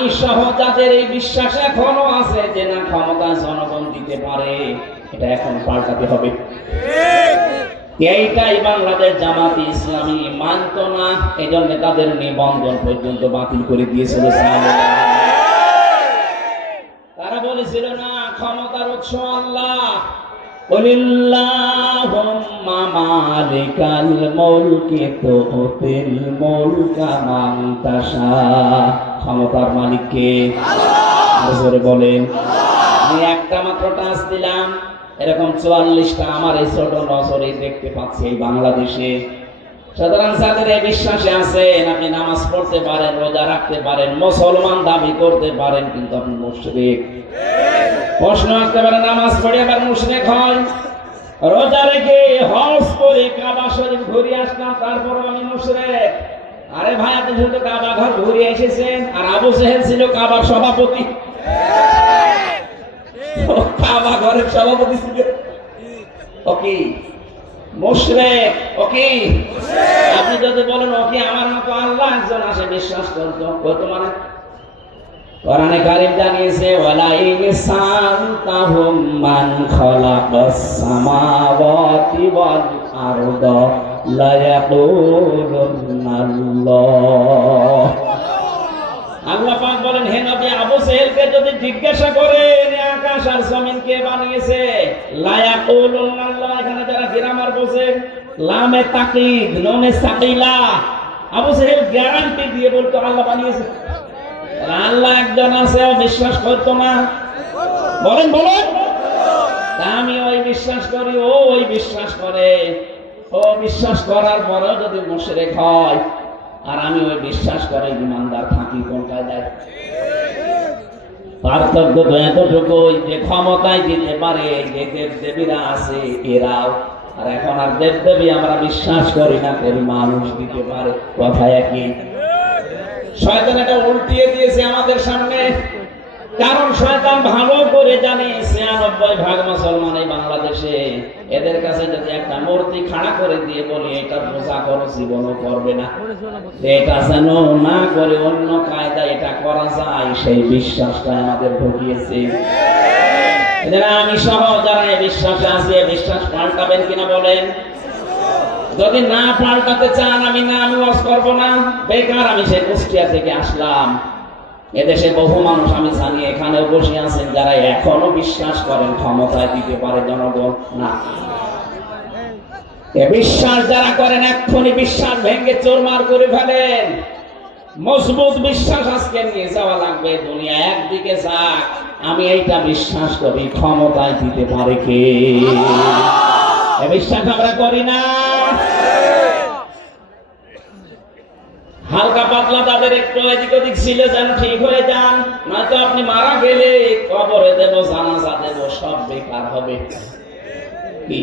আমি সহ যাদের এই বিশ্বাস এখনো আছে যে না ক্ষমতা জনগণ দিতে পারে, এটা এখন পাল্টাতে হবে। এইটাই বাংলাদেশ জামাতে ইসলামী মানত না, এই জন্য তাদের নিবন্ধন পর্যন্ত বাতিল করে দিয়েছিল। তারা বলেছিল না ক্ষমতার উৎস আল্লাহ, কুলিল্লাহুম্মা মালিকাল মুলকি তুতিল মুলকা মান তাশা। ক্ষমতার মালিক কে? আল্লাহ। জোরে বলেন। আমি একটা মাত্র টাচ দিলাম, এরকম 44টা আমার এই ছোট নজরে দেখতে পাচ্ছি এই বাংলাদেশে। সুতরাং যাদের এই বিশ্বাসে আছেন, আপনি নামাজ পড়তে পারেন, রোজা রাখতে পারেন, মুসলমান দাবি করতে পারেন, কিন্তু আপনি মুশরিক। প্রশ্ন আসতে পারে নামাজ পড়ে আবার মুশরিক হয়, রোজা রেখে হজ করে কাবা শরীফ ঘুরে আসলাম তারপর আমি মুশরিক। আরে ভাই, আপনি শুধু কাবা ঘর ঘুরে এসেছেন, আর আবু জেহেল ছিল কাবার সভাপতি। কাবা ঘরের সভাপতি ছিল ওকে মুশরিক। ওকে আপনি যদি বলেন ওকে আমার মতো আল্লাহ একজন আসে বিশ্বাস করতো, কত মানে কোরআনে কারীম জানিয়েছে ওয়ালা ইনসানতাহুম মান খালাকাস সামাওয়াতি ওয়াল আরদা লা ইয়াকুলুনাল্লাহ। আল্লাহ পাক বলেন হে নবী, আবু জেহেলকে যদি জিজ্ঞাসা করেন আকাশ আর জমিন কে বানিয়েছে, লা ইয়াকুলুনাল্লাহ, এখানে যারা গ্রামার বোঝে লামে তাকিদ নুনে সাকিলা, আবু জেহেল গ্যারান্টি দিয়ে বলতো আল্লাহ বানিয়েছে। আল্লাহ একজন আছে, বিশ্বাস করতো না। বলেন বলেন। আমি ওই বিশ্বাস করি, ও ওই বিশ্বাস করে, ও বিশ্বাস করার পরেও যদি মুশরিক হয় আর আমি ওই বিশ্বাস করে ইমানদার থাকি, কোনটায় দেয়? পার্থক্য তো এতটুকুই যে ক্ষমতায় দিতে পারে যে দেব দেবীরা আছে এরাও, আর এখন আর দেব দেবী আমরা বিশ্বাস করি না, মানুষ দিতে পারে, কথা একই। শয়তান এটা উল্টিয়ে দিয়েছে আমাদের সামনে, কারণ শয়তান ভালো করে জানে ৯৬% মুসলমান এই বাংলাদেশে, এদের কাছে যদি একটা মূর্তি খাড়া করে দিয়ে বলি এটা পূজা করো, জীবনও করবে না। এটা যেন না করে অন্য কায়দা এটা করা যায়, সেই বিশ্বাসটা আমাদের ঢুকিয়েছে। এদের আমি সহ যারা এই বিশ্বাসে আছে, বিশ্বাস পাল্টাবেন কিনা বলেন? যদি না পাল্টাতে চান আমি ওয়াজ করব না, বেকার। আমি সেই কুষ্টিয়া থেকে আসলাম, এদেশে বহু মানুষ আমি জানি এখানেও বসে আছেন যারা এখনো বিশ্বাস করেন ক্ষমতায় দিতে পারে জনগণ। না, এ বিশ্বাস যারা করেন এক্ষুনি বিশ্বাস ভেঙে চোরমার করে ফেলেন। মজবুত বিশ্বাস আজকে নিয়ে যাওয়া লাগবে, দুনিয়া একদিকে যাক। আমি এইটা বিশ্বাস করি ক্ষমতায় দিতে পারে কে, এ বিশ্বাস আমরা করি না। হালকা পাতলা তাদের একটু এদিক ওদিক ছিল যেন ঠিক হয়ে যান, নয়তো আপনি মারা গেলে কবরে দেব, জানাজা দেব, সব বেকার হবে। কি